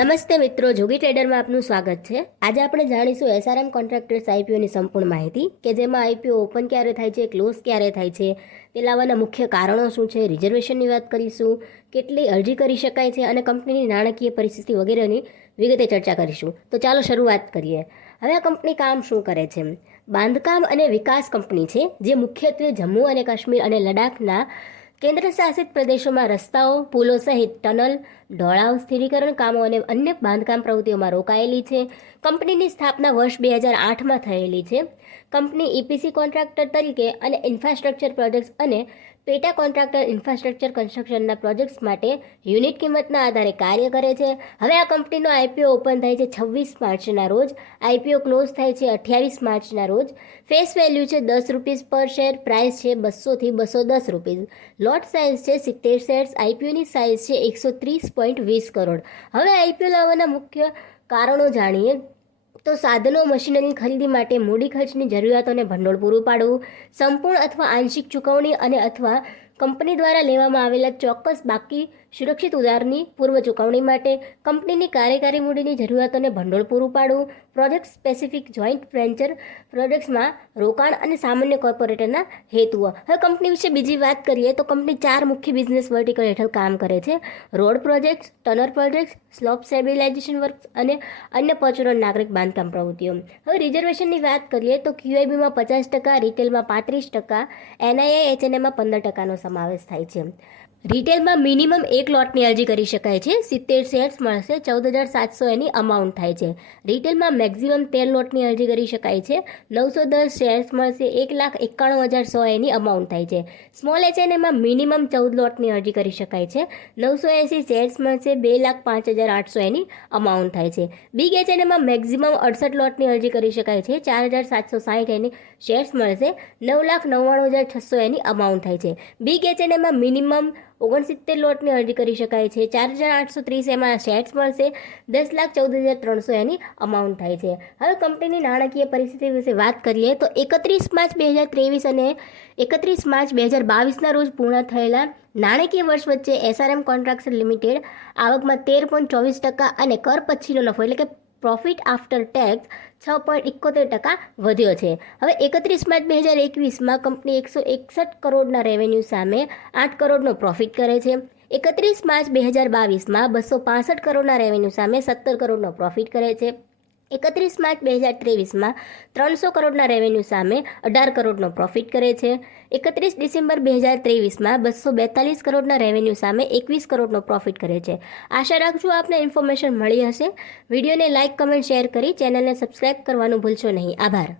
નમસ્તે મિત્રો, જોગી ટ્રેડરમાં આપનું સ્વાગત છે। આજે આપણે જાણીશું એસઆરએમ કોન્ટ્રાક્ટર્સ આઈપીઓની સંપૂર્ણ માહિતી કે જેમાં આઈપીઓ ઓપન ક્યારે થાય છે, ક્લોઝ ક્યારે થાય છે, તે લાવવાના મુખ્ય કારણો શું છે, રિઝર્વેશનની વાત કરીશું, કેટલી અરજી કરી શકાય છે અને કંપનીની નાણાકીય પરિસ્થિતિ વગેરેની વિગતે ચર્ચા કરીશું। તો ચાલો શરૂઆત કરીએ। હવે આ કંપની કામ શું કરે છે? બાંધકામ અને વિકાસ કંપની છે જે મુખ્યત્વે જમ્મુ અને કાશ્મીર અને લડાખના કેન્દ્ર શાસિત પ્રદેશોમાં રસ્તાઓ, પુલો સહિત ટનલ, ઢોળાવ, સ્થિરીકરણ કામો અને અન્ય બાંધકામ પ્રવૃત્તિઓમાં રોકાયેલી છે। કંપનીની સ્થાપના વર્ષ 2008માં થયેલી છે। કંપની ઈપીસી કોન્ટ્રાક્ટર તરીકે અને ઇન્ફ્રાસ્ટ્રક્ચર પ્રોજેક્ટ્સ અને પેટા કોન્ટ્રાક્ટર ઇન્ફ્રાસ્ટ્રક્ચર કન્સ્ટ્રક્શનના પ્રોજેક્ટ્સ માટે યુનિટ કિંમતના આધારે કાર્ય કરે છે। હવે આ કંપનીનો આઈપીઓ ઓપન થાય છે 26 માર્ચના રોજ, આઈપીઓ ક્લોઝ થાય છે 28 માર્ચના રોજ। ફેસ વેલ્યુ છે ₹10 પર શેર, પ્રાઇસ છે 200 થી ₹210। લોટ સાઇઝ છે 70 શેર્સ, આઈપીઓની સાઇઝ છે 130.20 કરોડ। હવે આઈપીઓ લાવવાના મુખ્ય કારણો જાણીએ તો સાધનો મશીનરી ખરીદી માટે મૂડી ખર્ચની જરૂરિયાતોને ભંડોળ પૂરું પાડવું, સંપૂર્ણ અથવા આંશિક ચૂકવણી અને અથવા કંપની દ્વારા લેવામાં આવેલા ચોક્કસ બાકી સુરક્ષિત ઉધારની પૂર્વ ચૂકવણી માટે, કંપનીની કાર્યકારી મૂડીની જરૂરિયાતોને ભંડોળ પૂરું પાડવું, પ્રોજેક્ટ સ્પેસિફિક જોઈન્ટ વેન્ચર પ્રોજેક્ટ્સમાં રોકાણ અને સામાન્ય કોર્પોરેટરના હેતુઓ। હવે કંપની વિશે બીજી વાત કરીએ તો કંપની 4 મુખ્ય બિઝનેસ વર્ટિકલ હેઠળ કામ કરે છે: road projects, tunnel projects, slope stabilisation works અને અન્ય પરચુરણ નાગરિક બાંધકામ પ્રવૃત્તિઓ। હવે રિઝર્વેશનની વાત કરીએ તો ક્યુઆઈબીમાં 50%, રિટેલમાં 35%, એનઆઈઆઈ એચએનએમાં 15%નો સમાવેશ થાય છે। રિટેલમાં મિનિમમ એક લોટની અરજી કરી શકાય છે, 70 શેર્સ મળશે, 14,700 એની અમાઉન્ટ થાય છે। રિટેલમાં મેક્સિમમ 13 લોટની અરજી કરી શકાય છે, 910 શેર્સ મળશે, 1,91,100 એની અમાઉન્ટ થાય છે। સ્મોલ એચએનએમાં મિનિમમ 14 લોટની અરજી કરી શકાય છે, 980 શેર્સ મળશે, 2,05,800 એની અમાઉન્ટ થાય છે। બિગ એચએનએમાં મેક્સિમમ 68 લોટની અરજી કરી શકાય છે, 4,760 એની શેર્સ મળશે, 9,99,600 એની અમાઉન્ટ થાય છે। બિગ એચએનએમાં મિનિમમ 69 લોટની અરજી કરી શકાય છે, 4,830 એમાં શેર્સ મળશે, 10,14,300 એની અમાઉન્ટ થાય છે। હવે કંપનીની નાણાકીય પરિસ્થિતિ વિશે વાત કરીએ તો 31 માર્ચ 2023 અને 31 માર્ચ 2022ના રોજ પૂર્ણ થયેલા નાણાકીય વર્ષ વચ્ચે એસઆરએમ કોન્ટ્રાક્ટ્સ લિમિટેડ આવકમાં 13.24% અને કર પછીનો નફો એટલે કે પ્રોફિટ આફ્ટર ટેક્સ 6.71% વધ્યો છે। હવે 31 માર્ચ 2021માં કંપની 161 કરોડના રેવન્યુ સામે 8 કરોડનો પ્રોફિટ કરે છે। 31 માર્ચ 2022માં 265 કરોડના રેવન્યુ સામે 17 કરોડનો પ્રોફિટ કરે છે। 31 માર્ચ 2023માં 300 કરોડના રેવન્યુ સામે 18 કરોડનો પ્રોફિટ કરે છે। 31 ડિસેમ્બર 2023માં 242 કરોડના રેવન્યુ સામે 21 કરોડનો પ્રોફિટ કરે છે। આશા રાખું છું આપને ઇન્ફોર્મેશન મળી હશે। વિડીયોને લાઇક, કમેન્ટ, શેર કરી ચેનલને સબસ્ક્રાઇબ કરવાનું ભૂલશો નહીં। આભાર।